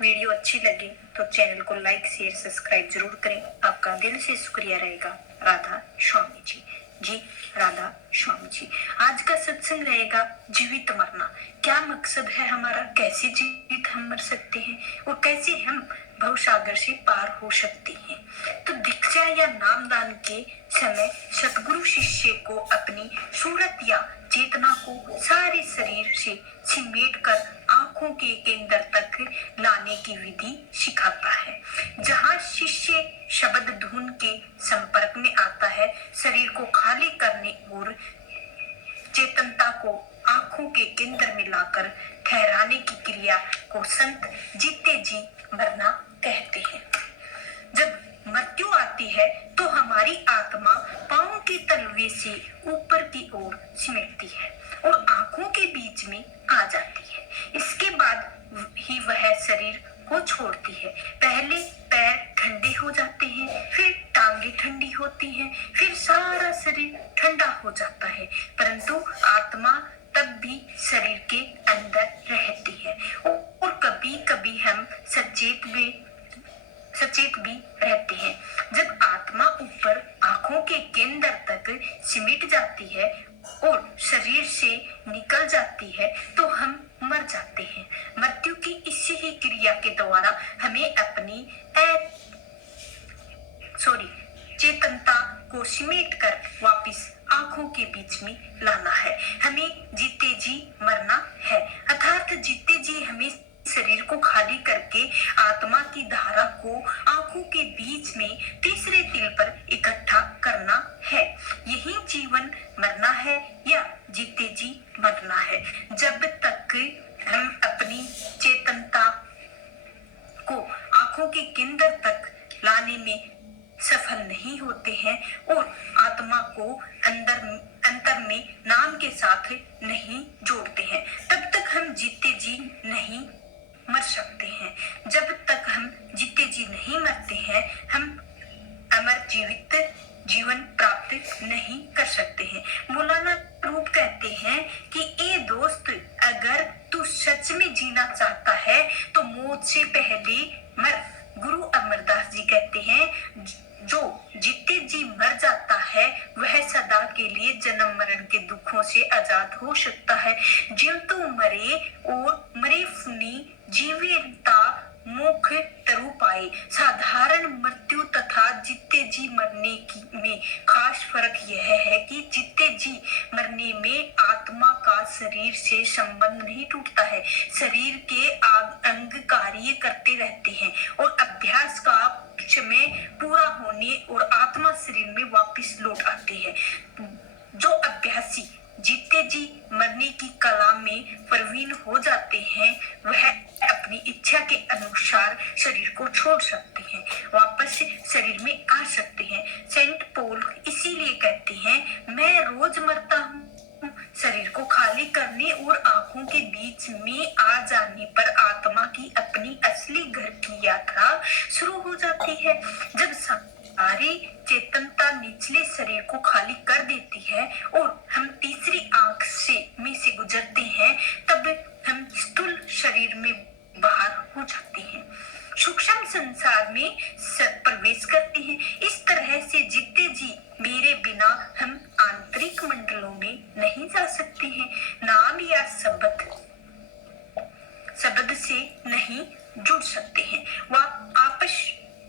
Video अच्छी लगे तो चैनल को लाइक शेयर सब्सक्राइब जरूर करें। आपका दिल से शुक्रिया रहेगा। राधा स्वामी जी। जी राधा स्वामी जी। आज का सत्संग रहेगा जीवित मरना। क्या मकसद है हमारा, कैसे जीवित हम मर सकते हैं और कैसे हम भवसागर से पार हो सकते हैं। तो दीक्षा या नामदान के समय सतगुरु शिष्य को अपनी सूरत या चेतना को सारे शरीर से सिमेट कर आंखों के केंद्र तक लाने की विधि सिखाता है। जहां शिष्य शब्द धुन के संपर्क में आता है, शरीर को खाली करने और चेतनता को आंखों के केंद्र में लाकर ठहराने की क्रिया को संत जीते जी मरना कहते हैं। जब मृत्यु आती है तो हमारी आत्मा पांव के तलवे से ऊपर की ओर सिमटती है और आंखों के बीच में आ जाती है। इसके बाद ही वह शरीर को छोड़ती है। पहले पैर ठंडे हो जाते हैं, फिर टांगे ठंडी होती हैं, फिर सारा शरीर ठंडा हो जाता है, परंतु आत्मा तब भी शरीर के अंदर रहती है और कभी कभी हम सचेत भी रहते हैं। जब आत्मा ऊपर आंखों के केंद्र तक सिमट जाती है और शरीर से निकल जाती है तो हम मर जाते हैं। मृत्यु की इसी ही क्रिया के द्वारा हमें अपनी चेतनता को सिमेट कर वापिस आंखों के बीच में लाना है। हमें जीते जी मरना है, अर्थात जीते जी हमें शरीर को खाली करके आत्मा की धारा को आंखों के बीच में तीसरे तिल पर इकट्ठा करना है। यही जीवन मरना है या जीते जी मरना है। जब तक हम अपनी चेतनता को आंखों के केंद्र तक लाने में सफल नहीं होते हैं और आत्मा को अंतर में नाम के साथ नहीं जोड़ते हैं, तब तक हम जीते जी नहीं मर सकते हैं। जब तक हम जीते जी नहीं मरते हैं, हम अमर जीवित जीवन प्राप्त नहीं कर सकते हैं। मौलाना रूप कहते हैं कि ए दोस्त, अगर तू सच में जीना चाहता है तो मौत से पहले मर। गुरु अमरदास जी कहते हैं, जो जीते जी मर जाता है वह सदा के लिए जन्म मरण के दुखों से आजाद हो सकता है। जिन तो मरे और मरे फुनी जीवेता मुख तरु पाए। साधारण मृत्यु तथा जीते जी मरने में खास फर्क यह है कि जीते जी मरने में आत्मा का शरीर से संबंध नहीं टूटता है। शरीर के अंग कार्य करते रहते हैं और अभ्यास का समय पूरा होने और आत्मा शरीर में वापस लौट आते हैं। जो अभ्यासी जीते जी मरने की कला में प्रवीण हो जाते हैं, वह अपनी इच्छा के अनुसार शरीर को छोड़ सकते हैं, वापस शरीर में आ सकते हैं। सेंट पॉल इसीलिए कहते हैं, मैं रोज मरता हूँ। शरीर को खाली करने और आंखों के बीच में आ जाने पर आत्मा की अपनी असली घर की यात्रा शुरू हो जाती है। जब सारी चेतनता निचले शरीर को खाली कर देती है और हम तीसरी आंख में से गुजरते हैं, तब हम स्थूल शरीर में बाहर हो जाते हैं, सूक्ष्म संसार में प्रवेश करते हैं। इस तरह से जीते जी मेरे बिना हम आंतरिक मंडलों में नहीं जा सकते हैं। नाम या शब्द से नहीं जुड़ सकते हैं, वह आपस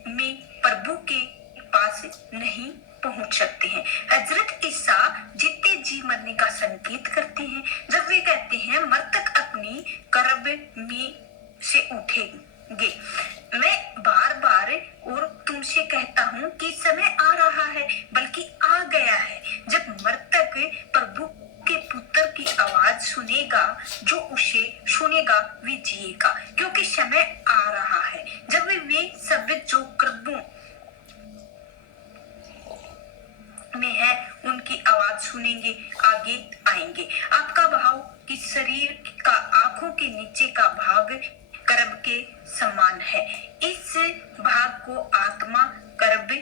में प्रभु के पास नहीं पहुंच सकते हैं। हजरत ईसा जीते जी मरने का संकेत करते हैं जब वे कहते हैं, मृतक अपनी कब्र में से उठेंगे। मैं बार बार और तुमसे कहता हूँ कि समय आ रहा है, बल्कि आ गया है, जब मृतक प्रभु के पुत्र की आवाज सुनेगा। जो उसे सुनेगा वे जिएगा, क्योंकि समय आ रहा है जब वे सब जो प्रभु में है उनकी आवाज सुनेंगे, आगे आएंगे। आपका भाव कि शरीर का आंखों के नीचे का भाग कर्ब के समान है। इस भाग को आत्मा कर्ब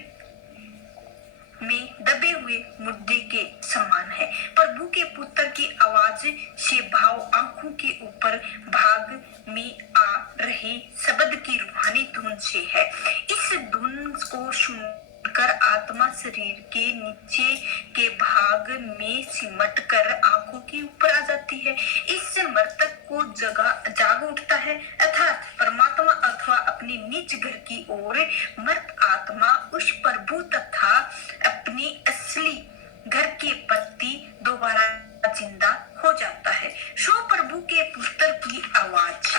में दबे हुए मुद्दे के समान है। प्रभु के पुत्र की आवाज से भाव आंखों के ऊपर भाग में आ रही शब्द की रूहानी धुन से है। इस धुन को सुनकर आत्मा शरीर के नीचे के भाग में सिमट कर आंखों के ऊपर आ जाती है। इससे मृतक को जाग उठता है, अर्थात परमात्मा अथवा अपनी निज घर की ओर मृत आत्मा उस प्रभु तथा अपनी असली घर के प्रति दोबारा जिंदा हो जाता है। सो प्रभु के पुत्र की आवाज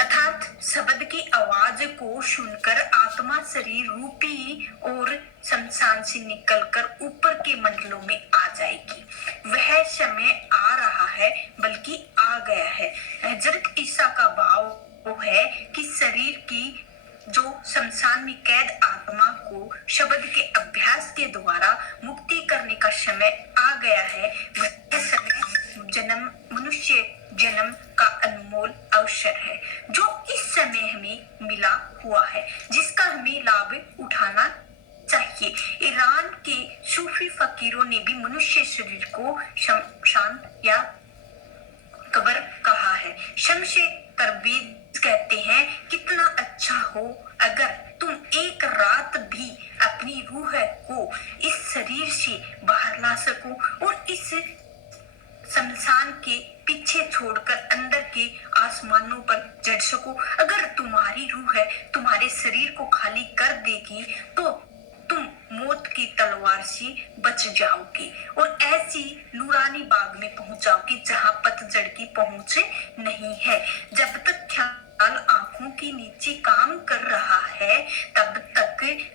अर्थात शब्द की आवाज को सुनकर आत्मा शरीर रूपी और शमशान से निकलकर ऊपर के मंडलों में आ जाएगी। वह समय आ रहा है, बल्कि आ गया है। हजरत ईसा का भाव वो है कि शरीर की जो शमशान में कैद आत्मा को शब्द के अभ्यास के द्वारा मुक्ति करने का समय आ गया है। वह समय मनुष्य जन्म का अनमोल अवसर है, जो इस समय हमें मिला हुआ है, जिसका हमें लाभ उठाना चाहिए। ईरान के सूफी फकीरों ने भी मनुष्य शरीर को शमशान या कब्र कहा है। शमशे परवेज कहते हैं, कितना अच्छा हो अगर तुम एक रात भी अपनी रूह को इस शरीर से बाहर ला सको और इस शमशान के पीछे छोड़कर अंदर के आसमानों पर चढ़ सको। अगर तुम्हारी रूह है तुम्हारे शरीर को खाली कर देगी तो तुम मौत की तलवार से बच जाओगे और ऐसी नूरानी बाग में पहुंच जाओगे जहां पतझड़ की पहुंच नहीं है। जब तक ख्याल आंखों के नीचे काम कर रहा है तब तक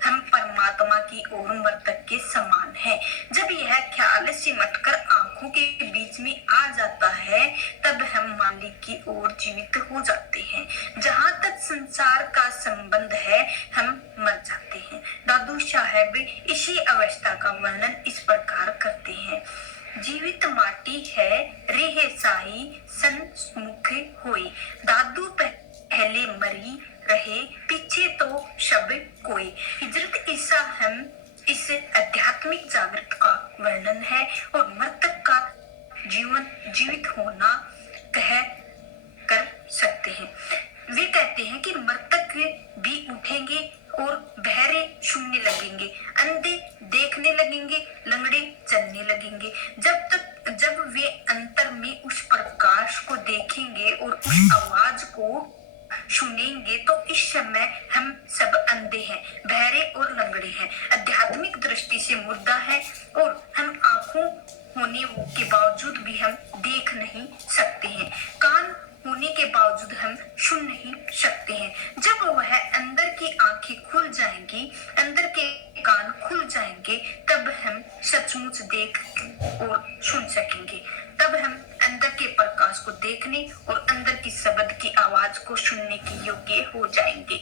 हम परमात्मा की ओर मृतक के समान है। जब यह ख्याल सिमटकर आंखों के बीच में आ जाता है तब हम मालिक की ओर जीवित हो जाते हैं। जहां तक संसार का संबंध है हम मर जाते हैं। दादू साहब इसी अवस्था का वर्णन इस प्रकार करते हैं। जीवित माटी है रेह साई सन्मुख होई, दादू पहले मरी रहे पीछे तो सब कोई। हिजरत ईसा हम इस आध्यात्मिक जागृत का वर्णन है और मृतक का जीवित होना कह कर सकते हैं। वे कहते हैं कि मृतक भी उठेंगे और बहरे सुनने लगेंगे, अंधे देखने लगेंगे, लंगड़े चलने लगेंगे। जब वे अंतर में उस प्रकाश को देखेंगे और उस आवाज को सुनेंगे तो इस समय हम सब अंधे हैं, बहरे और लंगड़े हैं, आध्यात्मिक दृष्टि से मुर्दा है और हम आंखों होने के बावजूद भी हम देख नहीं सकते हैं, कान होने के बावजूद हम सुन नहीं सकते हैं। जब वह अंदर की आंखें खुल जाएंगी, अंदर के कान खुल जाएंगे, तब हम सचमुच देख और सुन सकेंगे। तब हम अंदर के प्रकाश को देखने और अंदर की शब्द की आवाज को सुनने के योग्य हो जाएंगे।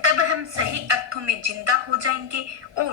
तब हम सही अर्थों में जिंदा हो जाएंगे और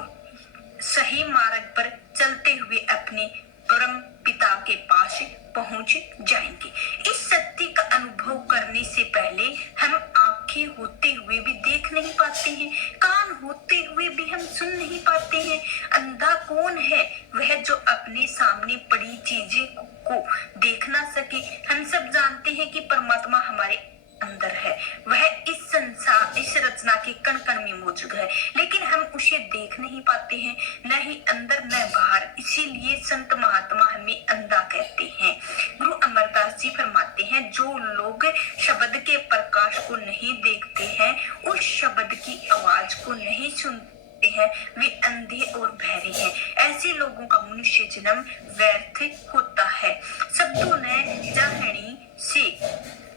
सही मार्ग पर चलते हुए अपने परम पिता के पास पहुंच जाएंगे। इस सत्य का अनुभव करने से पहले हम आंखें होते हुए भी देख नहीं पाते हैं, कान होते हुए भी हम सुन नहीं पाते हैं। अंधा कौन है? वह जो अपने सामने पड़ी चीजें को देख ना सके। हम सब जानते हैं कि परमात्मा हमारे अंदर है, वह इस संसार इस रचना के कण कण में मौजूद है, लेकिन हम उसे देख नहीं पाते हैं, न ही अंदर न बाहर। इसीलिए संत महात्मा हमें अंधा कहते हैं। गुरु अमरदास जी फरमाते हैं, जो लोग शब्द के प्रकाश को नहीं देखते हैं, उस शब्द की आवाज को नहीं सुनते हैं, वे अंधे और बहरे हैं। ऐसे लोगों का मनुष्य जन्म व्यर्थ होता है। शब्दों ने जाहनी से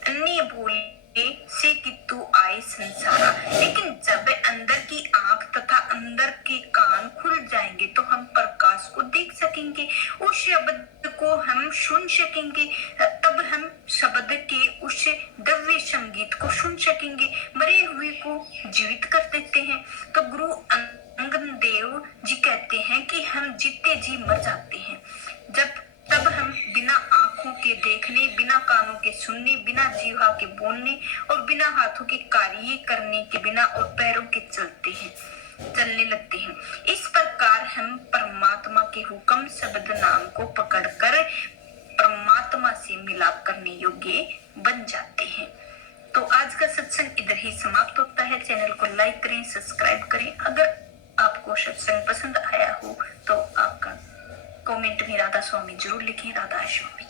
अन्य बोले से कि तू आए संसारा, लेकिन जब अंदर की आंख तथा अंदर के कान खुल जाएंगे तो हम प्रकाश को देख सकेंगे, उस शब्द को हम सुन सकेंगे। तब हम शब्द के उस दिव्य संगीत को सुन सकेंगे। मरे हुए को जीवित कर देते हैं। तो गुरु अंगद देव जी कहते हैं कि हम जीते जी मर जाते हैं। तब हम बिना आंखों के देखने, बिना कानों के सुनने, बिना जीवा के बोलने और बिना हाथों के कार्य करने के बिना और पैरों के चलते हैं। चलने लगते हैं। इस प्रकार हम परमात्मा के हुक्म शब्द नाम को पकड़कर परमात्मा से मिलाप करने योग्य बन जाते हैं। तो आज का सत्संग इधर ही समाप्त होता है। चैनल को लाइक करें, सब्सक्राइब करें। अगर आपको सत्संग पसंद आया हो तो आपका कमेंट में राधा स्वामी जरूर लिखें। राधा स्वामी।